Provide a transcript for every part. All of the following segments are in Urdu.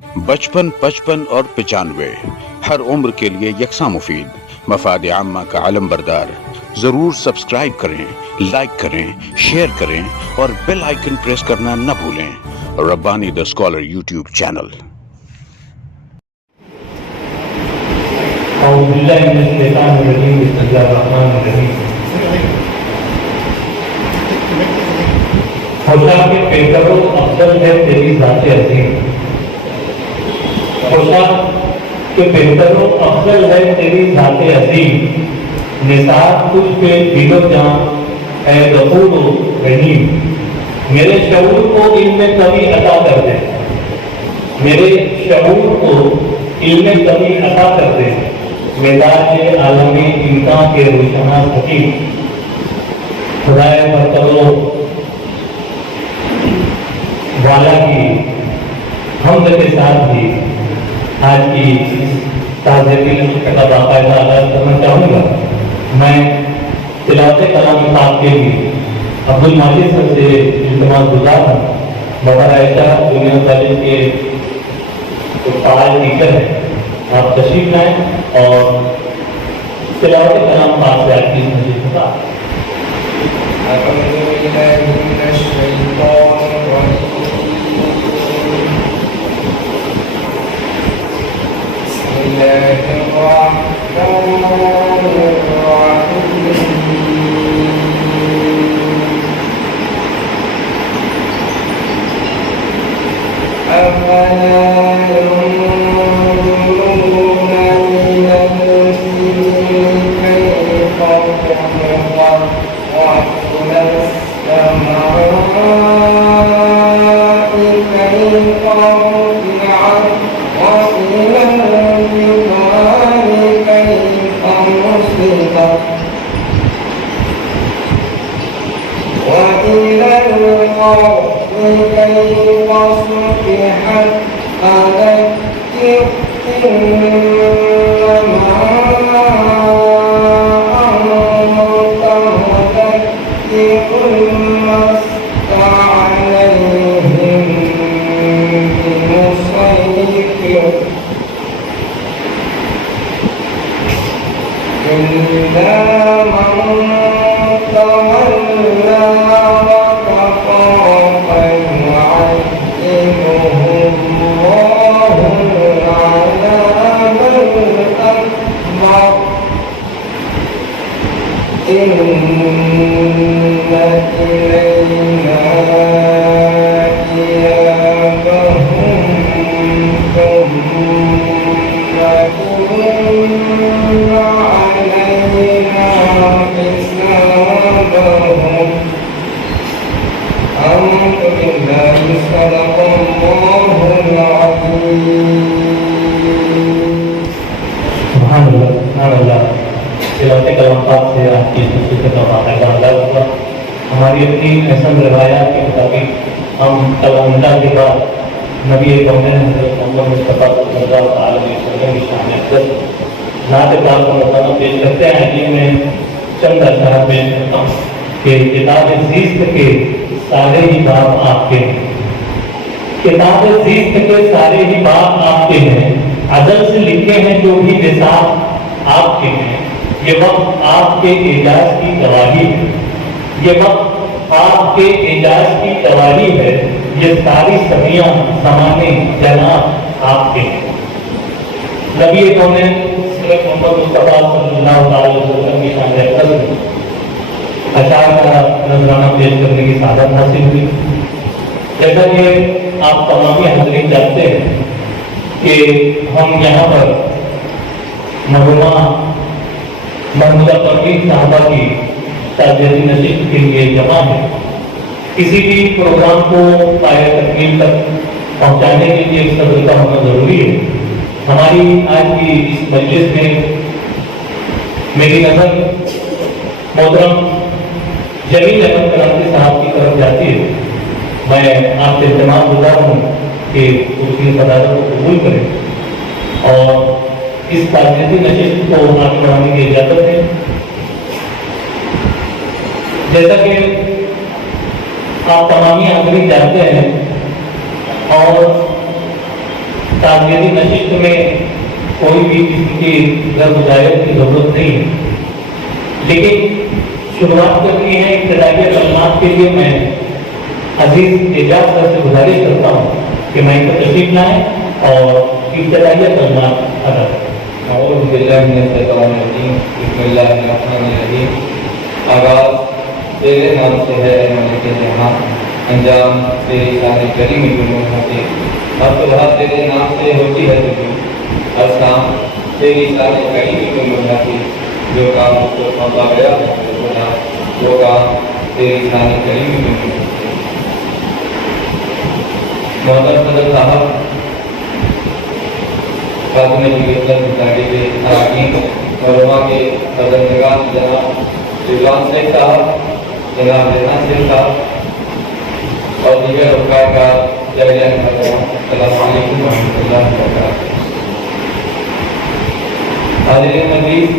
55 55 اور 95 ہر عمر کے لیے یکساں مفید مفاد عامہ کا علم بردار. ضرور سبسکرائب کریں، لائک کریں، شیئر کریں اور بیل آئیکن پریس کرنا نہ بھولیں. ربانی دا اسکالر یوٹیوب چینل. اعوذ باللہ من الشیطان الرجیم، بسم اللہ الرحمن الرحیم. خوشا کے پیکروں افضل ہے تیری ذات عظیم. خوشا کے پیکروں افضل ہے تیری ذات عظیم. نثار تجھ پہ دل و جان اے غفور و رحیم. میرے شعور کو علم کمی عطا کر دے، میرے شعور کو علم کمی عطا کر دے. مزاج عالم امکان کے روشناس حکیم. خدائے مرتبہ والا کی حمد کے ساتھ بھی آج کی تازہ دل کا باقاعدہ آغاز کرنا چاہوں گا. میں تلاوت کلام پاک کے لیے عبد الماجد سر سے التماس گزار ہوں. بابا عائشہ جونیئر کالج کے فعال ٹیچر ہیں، آپ تشریف لائیں اور تلاوت کلام پاک سے آج کی نصیحت ہوگا. أعوذ بالله من الشيطان الرجيم. بسم الله الرحمن الرحيم. أفلا ينظرون إلى الإبل كيف خلقت وإلى السماء كيف رفعت وإلى الجبال كيف نصبت وإلى الأرض كيف سطحت. فذكر إنما أنت مذكر لست عليهم بمسيطر إلا من تولى وكفر فيعذبه الله العذاب الأكبر. إن إلينا إيابهم ثم إن علينا حسابهم. أعوذ بالله صدق الله العظيم. سبحان اللہ، سبحان اللہ. تلاوت کلام پاک سے آج کی نصیحت کا باقاعدہ آغاز ہوا. ہماری اپنی احسن روایات کے مطابق ہم اللہ کے بعد نبی کونین حضرت محمد مصطفیٰ صلی اللہ علیہ وسلم کی شان افضل نعت پاک کا مقامہ پیش کرتے ہیں. جن میں چند اشعار پیش کرتا ہوں کہ کتاب زیست کے سارے ہی باب آپ کے ہیں. کتاب زیست کے سارے ہی باب آپ کے ہیں. ازل سے لکھے ہیں جو بھی نصاب آپ کے ہیں. یہ وقت آپ کے اعجاز کی گواہی ہے، یہ وقت آپ کے اعجاز کی گواہی ہے. یہ ساری صدیاں زمانے جناب آپ کے ہیں. نبی کونین محمد مصطفیٰ صلی اللہ علیہ وسلم کی شان افضل اشعار کا نذرانہ پیش کرنے کی سعادت حاصل ہوئی. جیسا کہ آپ تمامی حاضرین جانتے ہیں کہ ہم یہاں پر مرحومہ محمودہ پروین صاحبہ کی تعزیتی نشست کے لیے جمع ہے. کسی بھی پروگرام کو پایہ تکمیل تک پہنچانے کے لیے صبر کا ہونا ضروری ہے. ہماری آج کی اس مجلس میں میری نظر محترم جمیل احمد کرامتی صاحب کی طرف جاتی ہے. میں آپ سے التماس گزار ہوں کہ اس کی صدارت کو قبول کریں اور اس تعزیتی نشست کو آگے بڑھانے کی اجازت ہے. جیسا کہ آپ تمامی حاضرین جانتے ہیں اور تعزیتی نشست میں کوئی بھی کسی کی غرض کی ضرورت نہیں ہے، لیکن شروعات کرنی ہے ابتدائیہ کلمات کے لیے میں عزیز اعجاز سر سے گزارش کرتا ہوں کہ میں ان کو تشریف لائیں اور ابتدائیہ کلمات ادا کریں۔ اعوذ باللہ من الشیطان الرجیم، بسم اللہ الرحمن الرحیم۔ آغاز تیرے نام سے ہے اے مالک جہاں، انجام تیری شان کریم گنوں ہوتے، ہر صبح تیرے نام سے ہوتی ہے سجود، ہر شام تیری شان کریم گنوں ہوتی، جو کام اس کو سونپا گیا ہے خدا، وہ کام تیری شان کریم گنوں ہوتی۔ محترم صدر صاحب، خاتون ایجوکیشنل سوسائٹی کے اراکین، علماء کے صدرنگان جناب شیوان شیخ صاحب، جناب ریحان شیخ صاحب اور دیگر افکار کا السلام علیکم ورحمۃ اللہ وبرکاتہ۔ حاضرین مجلس،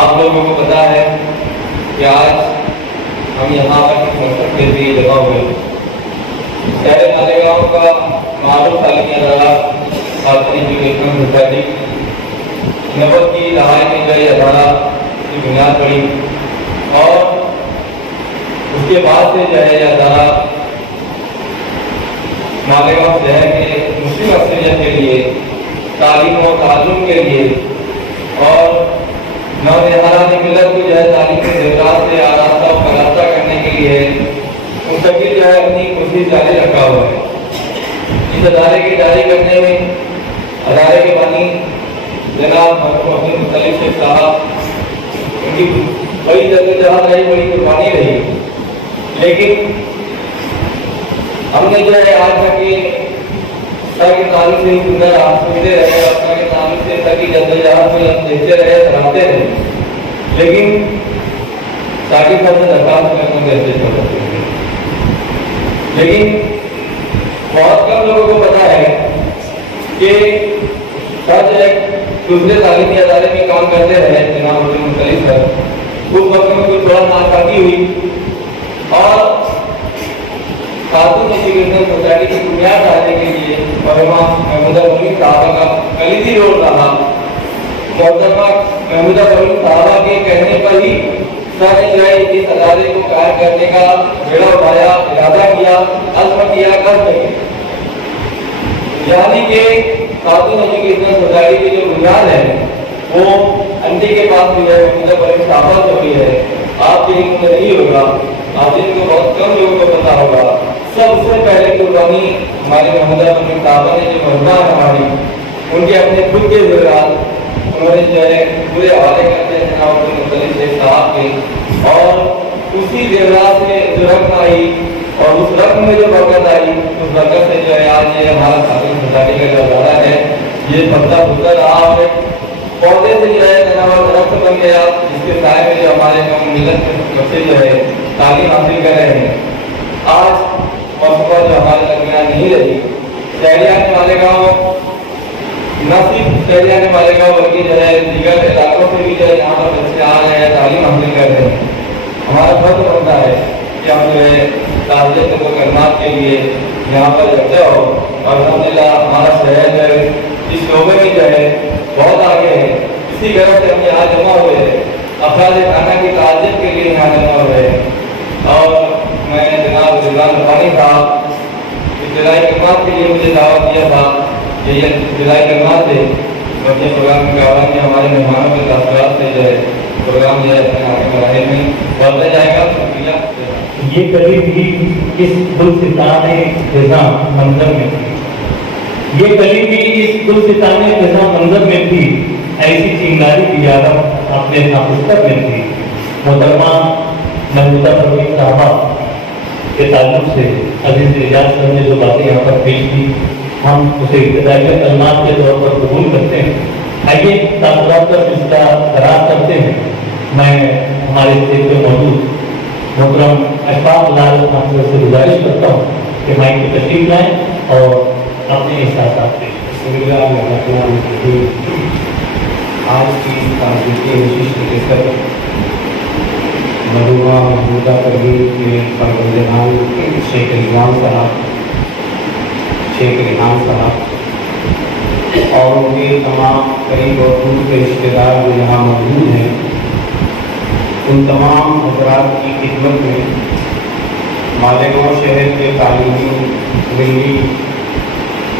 آپ لوگوں کو پتا ہے کہ آج ہم یہاں پر کس مقصد کے لیے جمع ہوئے۔ شہر مالیگاؤں کا معروف تعلیمی ادارہ خاتون ایجوکیشنل سوسائٹی 90 کی دہائی میں جو یہ ادارہ کی بنیاد پڑی اور اس کے بعد سے جو ہے یہ ادارہ مالیگاؤں شہر کے مسلم اکثریت کے لیے تعلیم و تعلم کے لیے اور نونہالان ملت کو جو ہے تعلیم کے زیورات سے آراستہ و پراستہ کرنے کے لیے مستقل جو ہے اپنی کوشش جاری رکھا ہوا ہے۔ اس ادارے کی جاری کرنے میں ادارے کے بانی جناب محمد مختلف شیخ صاحب، ان کی بڑی جدوجہد رہی، بڑی قربانی رہی، لیکن ہم نے جو ہے آج تک یہ سر کے تعلق سے سنتے رہے، سر کے تعلق سے سر کی جدوجہد میں ہم دیکھتے رہے، سراہتے رہے، لیکن ساکر صاحب سے درخواست کرنے کو ایسے چھوڑ سکتے ہیں، لیکن بہت کم لوگوں کو پتا ہے کہ سر جو ایک دوسرے تعلیمی ادارے میں کام کرتے رہے، جناب مختلف سر، اس وقت میں کوئی تھوڑا ناکافی ہوئی اور خاتون ایجوکیشنل سوسائٹی کی بنیاد ڈالنے کے لیے محترمہ محمودہ پروین صاحبہ کا کلیدی رول رہا۔ محترمہ محمودہ پروین صاحبہ کے کہنے پر ہی سر نے جو ہے اس ادارے کو قائم کرنے کا بیڑا اٹھایا، ارادہ کیا، عزم کیا، قصد کیا، یعنی کہ خاتون ایجوکیشنل سوسائٹی کی جو بنیاد ہے وہ انڈی کے پاس بھی ہے، محمودہ پروین صاحبہ جو بھی ہے، آپ کے علم میں نہیں ہوگا، آپ جن کو بہت کم لوگوں کو پتا ہوگا۔ سب سے پہلے قربانی ہماری محمودہ پروین صاحبہ نے جو مہمان ہماری ان کے اپنے خود کے زیورات انہوں نے جو ہے پورے حوالے کرتے ہیں جناب مختلف شیخ صاحب کے، اور اسی زیورات سے جو رقم آئی اور اس رقم میں جو برکت آئی، اس برکت سے جو ہے آج یہ ہمارا خاتون سوسائٹی کا جو ادارہ ہے یہ پھلتا پھولتا رہا ہے، پودے سے جو ہے جناب درخت بن گیا، جس کے سائے میں جو ہمارے قوم ملت کے بچے جو ہے تعلیم حاصل کر رہے ہیں۔ آج موسیقہ جو ہمارے درمیان نہیں رہی، شہریان مالیگاؤں، نہ صرف شہریان مالیگاؤں بلکہ جو ہے دیگر علاقوں سے بھی جو ہے یہاں پر بچے آ رہے ہیں، تعلیم حاصل کر رہے ہیں۔ ہمارا فرض بنتا ہے کہ ہم جو ہے تعلیمی کلمات کے لیے یہاں پر اکٹھا ہو، اور الحمدللہ ہمارا شہر جو ہے اس شعبے میں جو ہے بہت آگے ہے۔ اسی غرض سے ہم یہاں جمع ہوئے ہیں، افراد خانہ کی تعلیم کے لیے یہاں جمع ہوئے ہیں، اور میں جناب رضوان ربانی صاحب ابتدائی کلمات کے لیے مجھے دعوت دیا تھا کہ یہ ابتدائی کلمات سے اپنے پروگرام کے آغاز میں ہمارے مہمانوں کے تاثرات سے جو ہے پروگرام جو ہے اپنے آگے مراحل میں بڑھتا جائے گا۔ شکریہ۔ یہ کبھی بھی اس گلستان نظام منظر میں تھی، یہ کبھی بھی اس گلستان نظام منظر میں تھی، ایسی چنگاری کی یادت اپنے نافذ میں تھی۔ محترمہ محمودہ پروین صاحبہ کے تعلق سے عزیز اعجاز صاحب نے جو باتیں یہاں پر پیش کی، ہم اسے ابتدائیہ کلمات کے طور پر قبول کرتے ہیں۔ آئیے تاثرات کا سلسلہ دراز کرتے ہیں۔ میں ہمارے اسٹیج پہ موجود محترم اشفاق لال صاحب سے گزارش کرتا ہوں کہ مائک کی تشریف لائیں اور اپنے احساسات پیش کریں۔ آج کی تعلیمی نشست کے سر مرحومہ محمودہ پروین کے فرزند نام شیخ رضوان صاحب شیخ ریحان صاحب اور ان کے تمام قریب اور دور کے رشتے دار جو یہاں موجود ہیں، ان تمام حضرات کی خدمت میں مالیگاؤں شہر کے تعلیمی ملی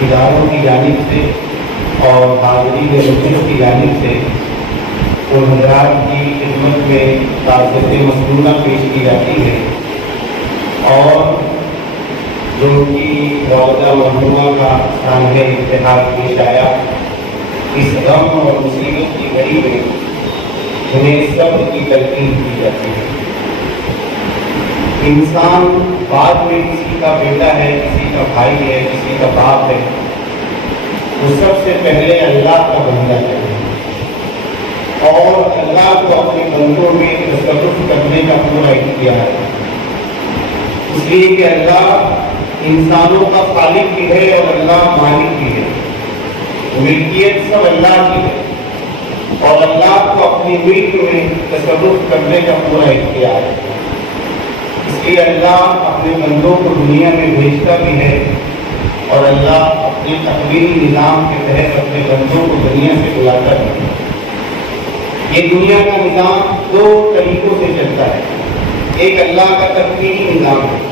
اداروں کی جانب سے اور حاضرین رسول کی جانب سے ان حضرات کی خدمت میں تعزیت مسنونہ پیش کی جاتی ہے، اور جو کی روضہ مرحومہ کا سانحہ اتحاد پیش آیا، اس غم اور مصیبت کی گھڑی میں انہیں صبر کی تلقین کی جاتی ہے۔ انسان بعد میں کسی کا بیٹا ہے، کسی کا بھائی ہے، کسی کا باپ ہے، وہ سب سے پہلے اللہ کا بندہ ہے، اور اللہ کو اپنے بندوں میں تصرف کرنے کا پورا اختیار ہے، اس لیے کہ اللہ انسانوں کا خالق بھی ہے اور اللہ مالک بھی ہے، ملکیت سب اللہ کی ہے، اور اللہ کو اپنی ملک میں تصرف کرنے کا پورا اختیار ہے۔ اس لیے اللہ اپنے بندوں کو دنیا میں بھیجتا بھی ہے، اور اللہ اپنے تقویمی نظام کے تحت اپنے بندوں کو دنیا سے بلاتا بھی ہے۔ یہ دنیا کا نظام دو طریقوں سے چلتا ہے۔ ایک اللہ کا تقویمی نظام ہے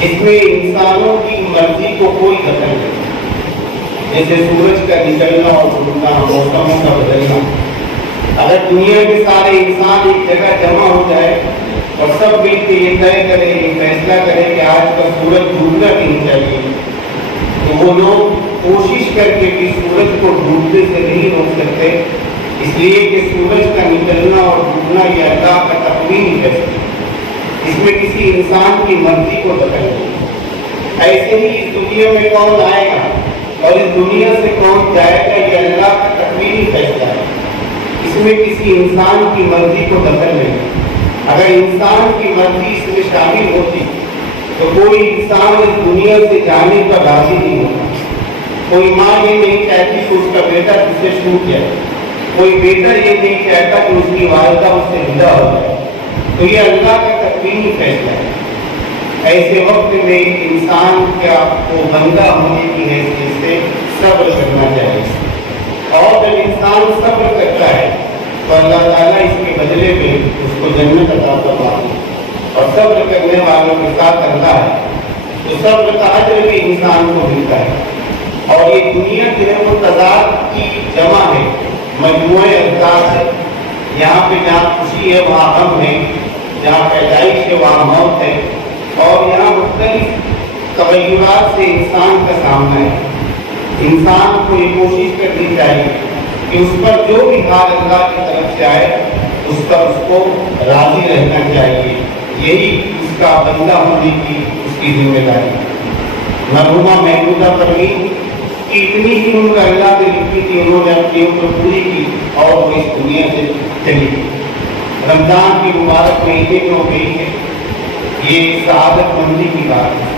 جس میں انسانوں کی مرضی کو کوئی دخل نہیں، جیسے سورج کا نکلنا اور ڈوبنا، موسموں کا بدلنا۔ اگر دنیا کے سارے انسان ایک جگہ جمع ہو جائے اور سب مل کے یہ طے کرے، یہ فیصلہ کرے کہ آج کا سورج ڈوبنا نہیں چاہیے، تو وہ لوگ کوشش کر کے بھی سورج کو ڈوبنے سے نہیں روک سکتے، اس لیے کہ سورج کا نکلنا اور ڈوبنا یہ اللہ کا تقویمی فیصلہ، اس میں کسی انسان کی مرضی کو دخل نہیں۔ ایسے ہی اس دنیا میں کون آئے گا اور اس دنیا سے کون جائے گا، یہ اللہ کا تقویمی فیصلہ ہے، اس میں کسی انسان کی مرضی کو دخل نہیں۔ اگر انسان کی مرضی اس میں شامل ہوتی تو کوئی انسان اس دنیا سے جانے پر راضی نہیں ہوتا۔ کوئی ماں یہ نہیں چاہتی کہ اس کا بیٹا اس سے چھوٹ جائے، کوئی بیٹا یہ نہیں چاہتا کہ اس کی والدہ اس سے جدا ہو جائے، تو یہ اللہ کا تقویمی فیصلہ ہے۔ ایسے وقت میں انسان کیا وہ بندہ ہونے کی حیثیت سے صبر کرنا چاہیے، اور جب انسان صبر کرتا ہے تو اللہ تعالیٰ اس کے بدلے میں اس کو جنت عطا فرماتا ہے، اور صبر کرنے والوں کے ساتھ اللہ ہے تو صبر کا اجر بھی انسان کو ملتا ہے۔ اور یہ دنیا جو ہے وہ تضاد کی جمع ہے، مجموعہ اجزاء ہے۔ یہاں پہ جہاں خوشی ہے وہاں غم ہے، جہاں پیدائش ہے وہاں موت ہے، اور یہاں مختلف تغیرات سے انسان کا سامنا ہے۔ انسان کو یہ کوشش کرنی چاہیے کہ اس پر جو بھی حال اللہ کی طرف سے آئے اس پر اس کو راضی رہنا چاہیے، یہی اس کا بندہ ہونے کی اس کی ذمہ داری ہے۔ مرحومہ محمودہ پروین کی اتنی ہی عمر اللہ نے لکھی تھی، انہوں نے اپنی عمر پوری کی اور وہ اس دنیا سے چلی گئی۔ رمضان کی مبارک مہینے میں ہو گئی ہے، یہ سعادت مندی کی بات ہے۔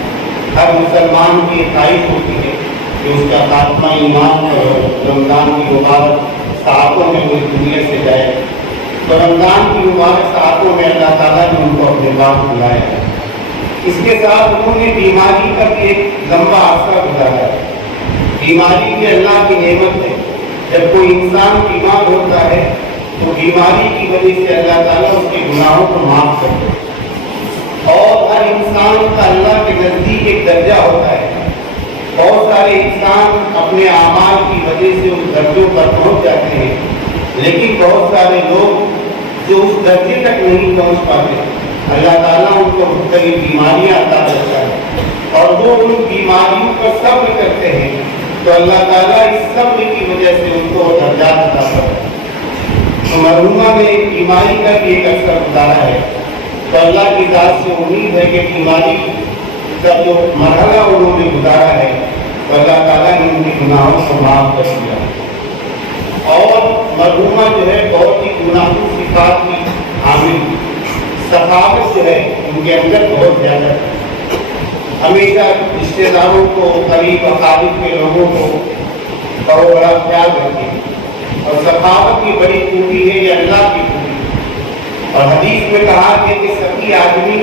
ہر مسلمان کی خواہش ہوتی ہے کہ اس کا خاتمہ ایمان اور رمضان کی مبارک ساعتوں میں وہ اس دنیا سے جائے، تو رمضان کی مبارک ساعتوں میں اللہ تعالیٰ نے ان کو اپنے پاس بلایا۔ اس کے ساتھ انہوں نے بیماری کا بھی ایک لمبا عرصہ گزارا ہے۔ بیماری بھی اللہ کی نعمت ہے۔ جب کوئی انسان بیمار ہوتا ہے تو بیماری کی وجہ سے اللہ تعالیٰ اس کے گناہوں کو معاف کرتا ہے، اور ہر انسان کا اللہ کے نزدیک ایک درجہ ہوتا ہے۔ بہت سارے انسان اپنے اعمال کی وجہ سے اس درجوں پر پہنچ جاتے ہیں، لیکن بہت سارے لوگ جو اس درجے تک نہیں پہنچ پاتے، اللہ تعالیٰ ان کو مختلف بیماریاں عطا کرتا ہے، اور وہ ان بیماریوں پر صبر کرتے ہیں تو اللہ تعالیٰ اس صبر کی وجہ سے ان کو درجات عطا کرتا ہے۔ تو مرحومہ نے بیماری کا بھی ایک عرصہ گزارا ہے، تو اللہ کی ذات سے امید ہے کہ بیماری کا جو مرحلہ انہوں نے گزارا ہے تو اللہ تعالیٰ نے ان کے گناہوں کو معاف کر دیا۔ اور مرحومہ جو ہے بہت ہی گناہوں صفات کی حامل، سخاوت جو ہے ان کے اندر بہت زیادہ ہے۔ ہمیشہ رشتے داروں کو، قریب اقارب کے لوگوں کو بہت بڑا خیال رکھتے ہیں، اور سخاوت کی بڑی خوبی ہے، یہ اللہ کی خوبی ہے۔ اور حدیث میں کہا کہ سخی آدمی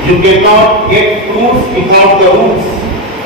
You cannot get fruits without the roots.